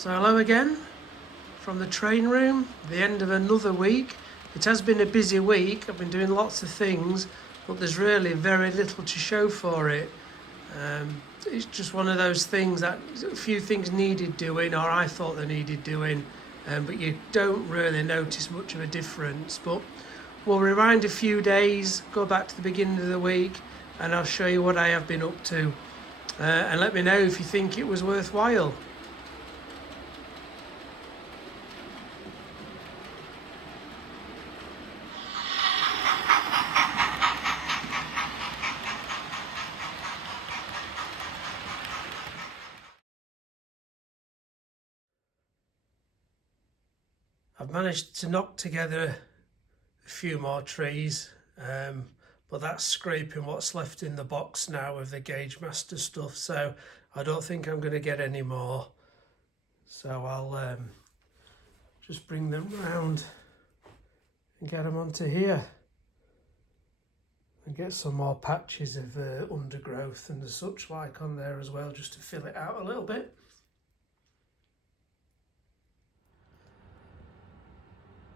So hello again from the train room, the end of another week. It has been a busy week. I've been doing lots of things, but there's really very little to show for it. It's just one of those things that a few things needed doing, or I thought they needed doing, but you don't really notice much of a difference. But we'll rewind a few days, go back to the beginning of the week, and I'll show you what I have been up to. And let me know if you think it was worthwhile. I've managed to knock together a few more trees, but that's scraping what's left in the box now of the Gauge Master stuff, so I don't think I'm going to get any more. So I'll just bring them round and get them onto here and get some more patches of undergrowth and the such like on there as well, just to fill it out a little bit.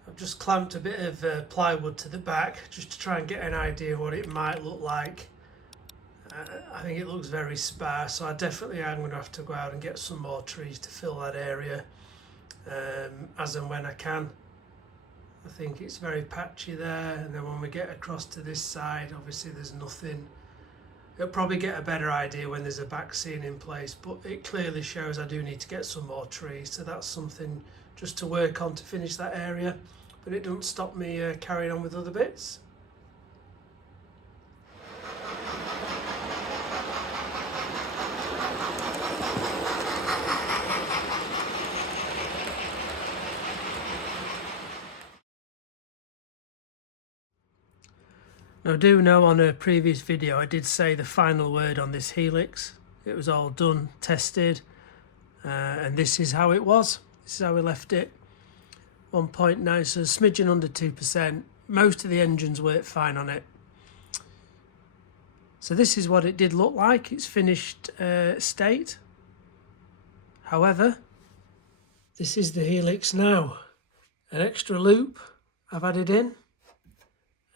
I've just clamped a bit of plywood to the back just to try and get an idea what it might look like. I think it looks very sparse, so I definitely am going to have to go out and get some more trees to fill that area as and when I can. I think it's very patchy there, and then when we get across to this side, obviously there's nothing. It'll probably get a better idea when there's a back scene in place, but it clearly shows I do need to get some more trees, so that's something just to work on to finish that area, but it doesn't stop me carrying on with other bits. Now, I do know on a previous video I did say the final word on this Helix. It was all done, tested, and this is how it was. This is how we left it. 1.9, so a smidgen under 2%. Most of the engines worked fine on it. So this is what it did look like, its finished state. However, this is the Helix now. An extra loop I've added in,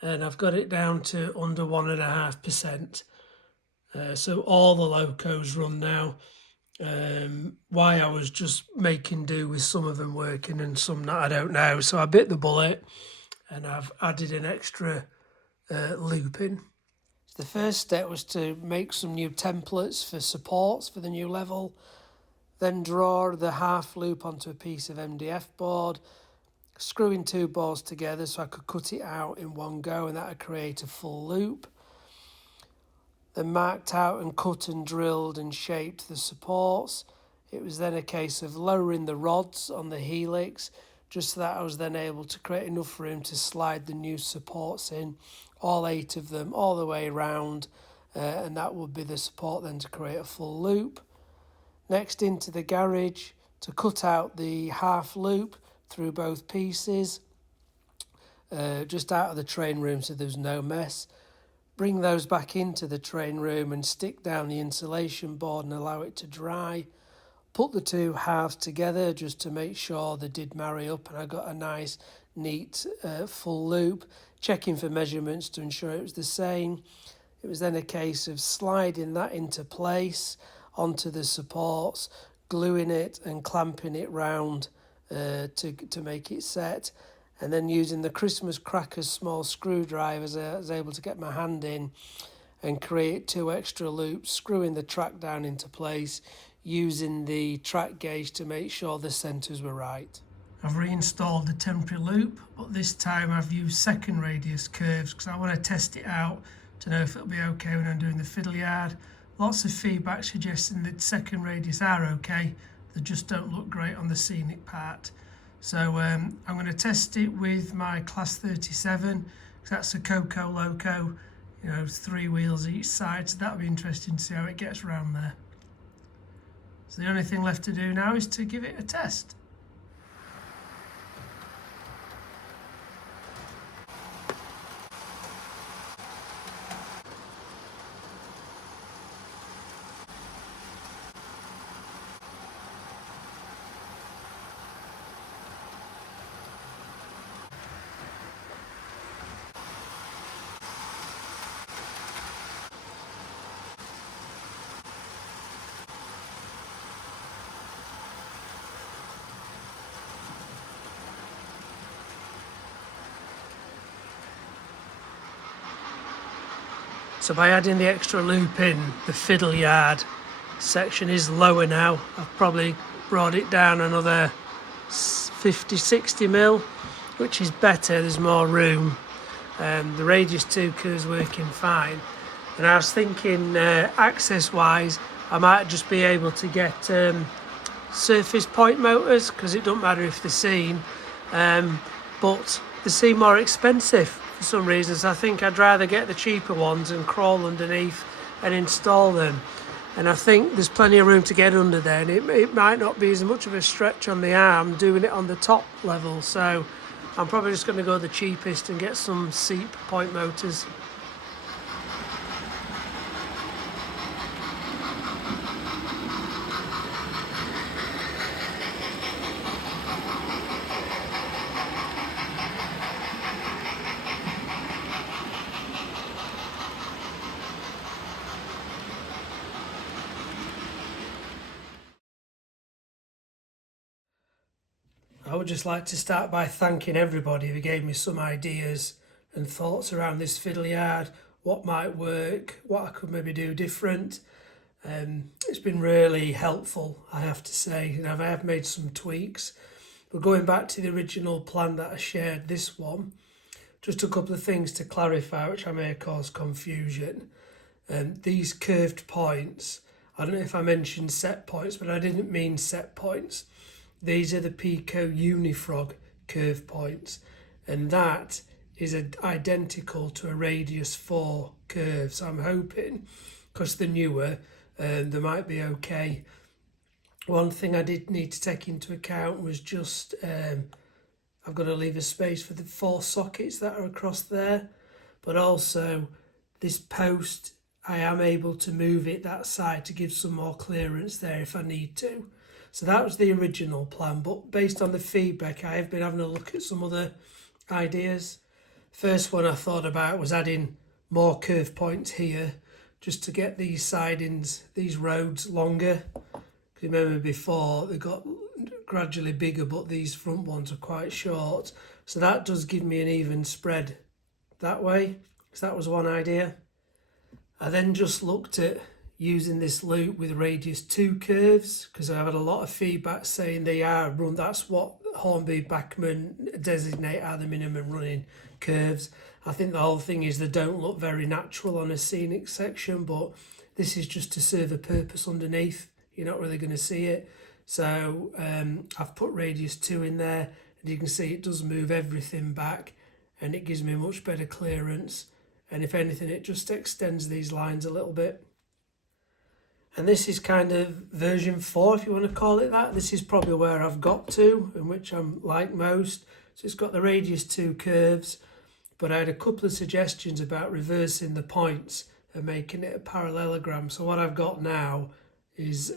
and I've got it down to under 1.5%. So all the locos run now. Why I was just making do with some of them working and some not, I don't know. So I bit the bullet and I've added an extra loop in. The first step was to make some new templates for supports for the new level, then draw the half loop onto a piece of MDF board, screwing two boards together so I could cut it out in one go, and that would create a full loop. Then marked out and cut and drilled and shaped the supports. It was then a case of lowering the rods on the Helix, just so that I was then able to create enough room to slide the new supports in, all 8 of them, all the way around, and that would be the support then to create a full loop. Next, into the garage to cut out the half loop through both pieces, just out of the train room so there's no mess. Bring those back into the train room and stick down the insulation board and allow it to dry. Put the two halves together just to make sure they did marry up, and I got a nice, neat, full loop. Checking for measurements to ensure it was the same. It was then a case of sliding that into place onto the supports, gluing it and clamping it round to make it set. And then using the Christmas crackers small screwdrivers, I was able to get my hand in and create 2 extra loops, screwing the track down into place, using the track gauge to make sure the centres were right. I've reinstalled the temporary loop, but this time I've used second radius curves because I want to test it out to know if it'll be okay when I'm doing the fiddle yard. Lots of feedback suggesting that second radius are okay, they just don't look great on the scenic part. So I'm going to test it with my class 37, because that's a Coco Loco, 3 wheels each side, so that'll be interesting to see how it gets around there. So the only thing left to do now is to give it a test. So by adding the extra loop in, the fiddle yard section is lower now. I've probably brought it down another 50-60 mil, which is better, there's more room. The radius 2 curve's working fine. And I was thinking access wise, I might just be able to get surface point motors, because it don't matter if they're seen, but they seem more expensive for some reasons. I think I'd rather get the cheaper ones and crawl underneath and install them. And I think there's plenty of room to get under there, and it might not be as much of a stretch on the arm doing it on the top level. So I'm probably just going to go the cheapest and get some seep point motors. I would just like to start by thanking everybody who gave me some ideas and thoughts around this fiddle yard, what might work, what I could maybe do different. It's been really helpful, I have to say, and I have made some tweaks. But going back to the original plan that I shared, this one, just a couple of things to clarify which I may cause confusion. These curved points, I don't know if I mentioned set points, but I didn't mean set points. These are the Pico Unifrog curve points, and that is identical to a radius 4 curve. So I'm hoping, because they're newer, they might be okay. One thing I did need to take into account was just I've got to leave a space for the 4 sockets that are across there, but also this post, I am able to move it that side to give some more clearance there if I need to. So that was the original plan, but based on the feedback, I have been having a look at some other ideas. First one I thought about was adding more curve points here, just to get these sidings, these roads longer. Remember before, they got gradually bigger, but these front ones are quite short. So that does give me an even spread that way. So that was one idea. I then just looked at using this loop with radius 2 curves, because I've had a lot of feedback saying they are run, that's what Hornby Bachmann designate are the minimum running curves. I think the whole thing is they don't look very natural on a scenic section, but this is just to serve a purpose underneath. You're not really going to see it. So I've put radius 2 in there, and you can see it does move everything back, and it gives me much better clearance. And if anything, it just extends these lines a little bit. And this is kind of version 4, if you want to call it that. This is probably where I've got to, in which I'm like most. So it's got the radius 2 curves, but I had a couple of suggestions about reversing the points and making it a parallelogram. So what I've got now is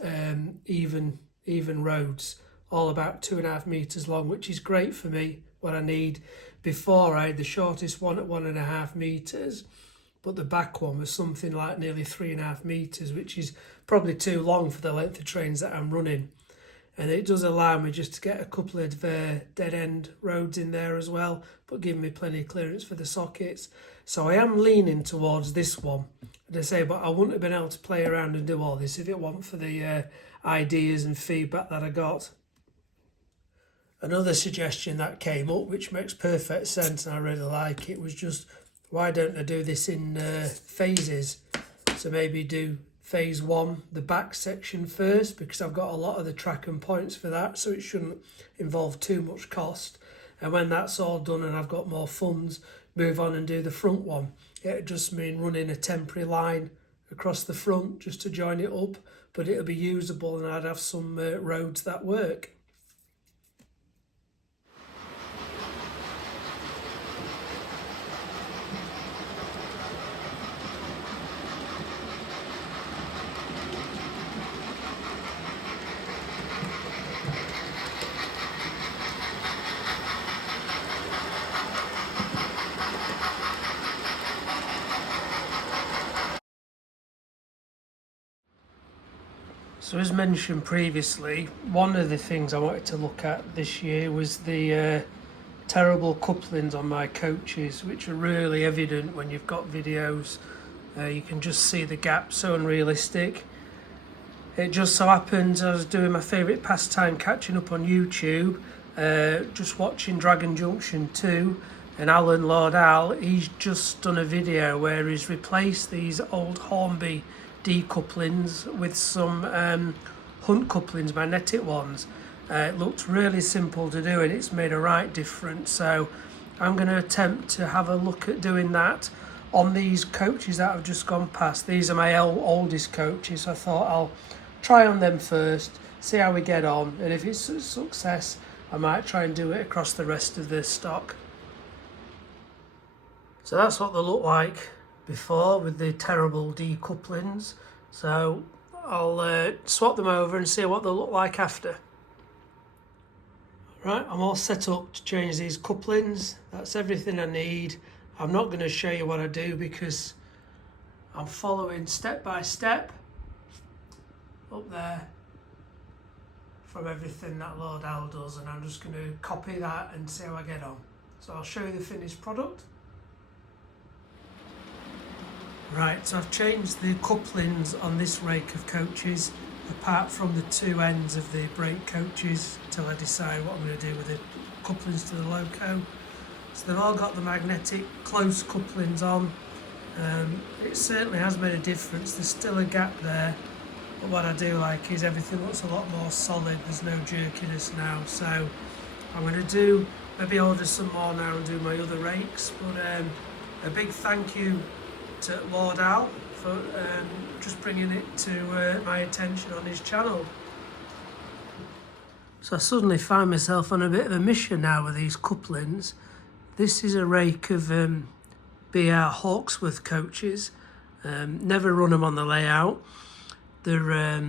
even roads, all about 2.5 meters long, which is great for me, what I need. Before I had the shortest one at 1.5 meters, but the back one was something like nearly 3.5 meters, which is probably too long for the length of trains that I'm running. And it does allow me just to get a couple of dead end roads in there as well, but giving me plenty of clearance for the sockets. So I am leaning towards this one, as I say, but I wouldn't have been able to play around and do all this if it weren't for the ideas and feedback that I got. Another suggestion that came up, which makes perfect sense and I really like it, was just, why don't I do this in phases? So maybe do phase 1, the back section first, because I've got a lot of the track and points for that, so it shouldn't involve too much cost. And when that's all done and I've got more funds, move on and do the front one. It'll just mean running a temporary line across the front just to join it up, but it'll be usable and I'd have some roads that work. So as mentioned previously, one of the things I wanted to look at this year was the terrible couplings on my coaches, which are really evident when you've got videos You can just see the gap, so unrealistic. It just so happens I was doing my favourite pastime, catching up on YouTube, just watching Dragon Junction 2, and Alan Lord Al, he's just done a video where he's replaced these old Hornby D couplings with some hunt couplings, magnetic ones. It looked really simple to do and it's made a right difference, so I'm going to attempt to have a look at doing that on these coaches that I've just gone past. These are my oldest coaches, so I thought I'll try on them first, see how we get on, and if it's a success I might try and do it across the rest of the stock. So that's what they look like before with the terrible decouplings. So I'll swap them over and see what they look like after. Right, I'm all set up to change these couplings. That's everything I need. I'm not going to show you what I do because I'm following step by step up there from everything that Lord Al does, and I'm just going to copy that and see how I get on. So I'll show you the finished product. Right, so I've changed the couplings on this rake of coaches, apart from the two ends of the brake coaches, till I decide what I'm going to do with the couplings to the loco. So they've all got the magnetic close couplings on. It certainly has made a difference. There's still a gap there, but what I do like is everything looks a lot more solid. There's no jerkiness now, so I'm going to do, maybe order some more now and do my other rakes. But a big thank you to Lord Al for just bringing it to my attention on his channel. So I suddenly find myself on a bit of a mission now with these couplings. This is a rake of BR Hawksworth coaches. Never run them on the layout. They're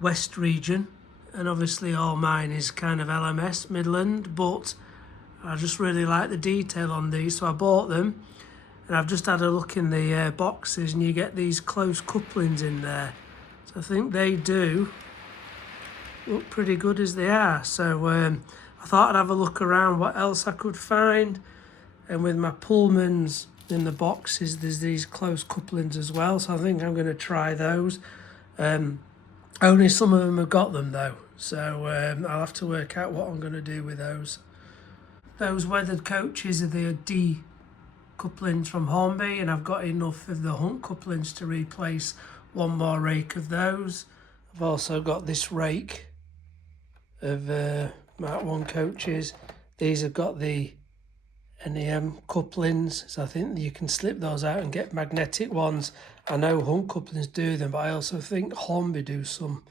West region, and obviously all mine is kind of LMS, Midland, but I just really like the detail on these, so I bought them. And I've just had a look in the boxes, and you get these close couplings in there. So I think they do look pretty good as they are. So I thought I'd have a look around what else I could find. And with my Pullmans in the boxes, there's these close couplings as well. So I think I'm going to try those. Only some of them have got them though. So I'll have to work out what I'm going to do with those. Those weathered coaches are the D couplings from Hornby, and I've got enough of the hunt couplings to replace one more rake of those. I've also got this rake of Mark 1 coaches. These have got the NEM couplings, so I think you can slip those out and get magnetic ones. I know hunt couplings do them, but I also think Hornby do some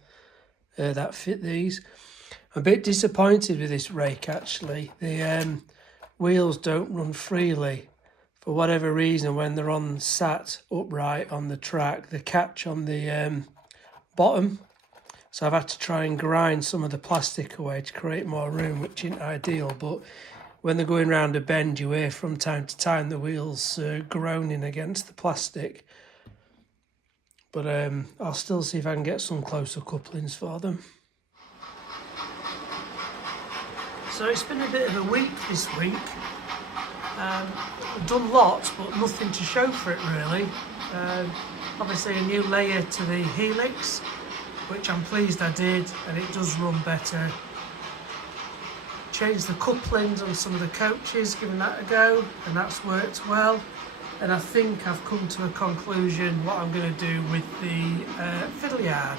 that fit these. I'm a bit disappointed with this rake actually. The wheels don't run freely. For whatever reason, when they're on sat upright on the track, they catch on the bottom. So I've had to try and grind some of the plastic away to create more room, which isn't ideal. But when they're going round a bend, you hear from time to time the wheels groaning against the plastic. But I'll still see if I can get some closer couplings for them. So it's been a bit of a week this week. I've done lots, but nothing to show for it really. Obviously a new layer to the Helix, which I'm pleased I did, and it does run better. Changed the couplings on some of the coaches, given that a go, and that's worked well. And I think I've come to a conclusion what I'm going to do with the fiddle yard.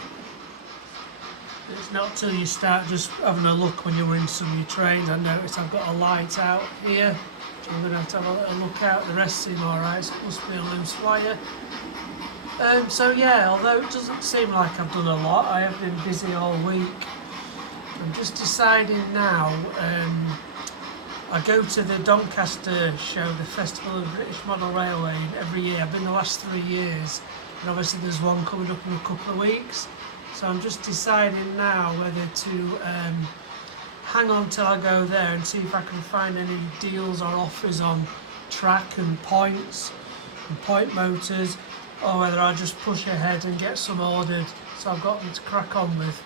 It's not till you start just having a look when you're in some of your trains. I noticed I've got a light out here. I'm going to have a little look out. The rest seem alright, so it must be a loose wire. So yeah, although it doesn't seem like I've done a lot, I have been busy all week. I'm just deciding now, I go to the Doncaster show, the Festival of British Model Railway, every year. I've been the last 3 years, and obviously there's one coming up in a couple of weeks. So I'm just deciding now whether to hang on till I go there and see if I can find any deals or offers on track and points and point motors, or whether I just push ahead and get some ordered so I've got them to crack on with.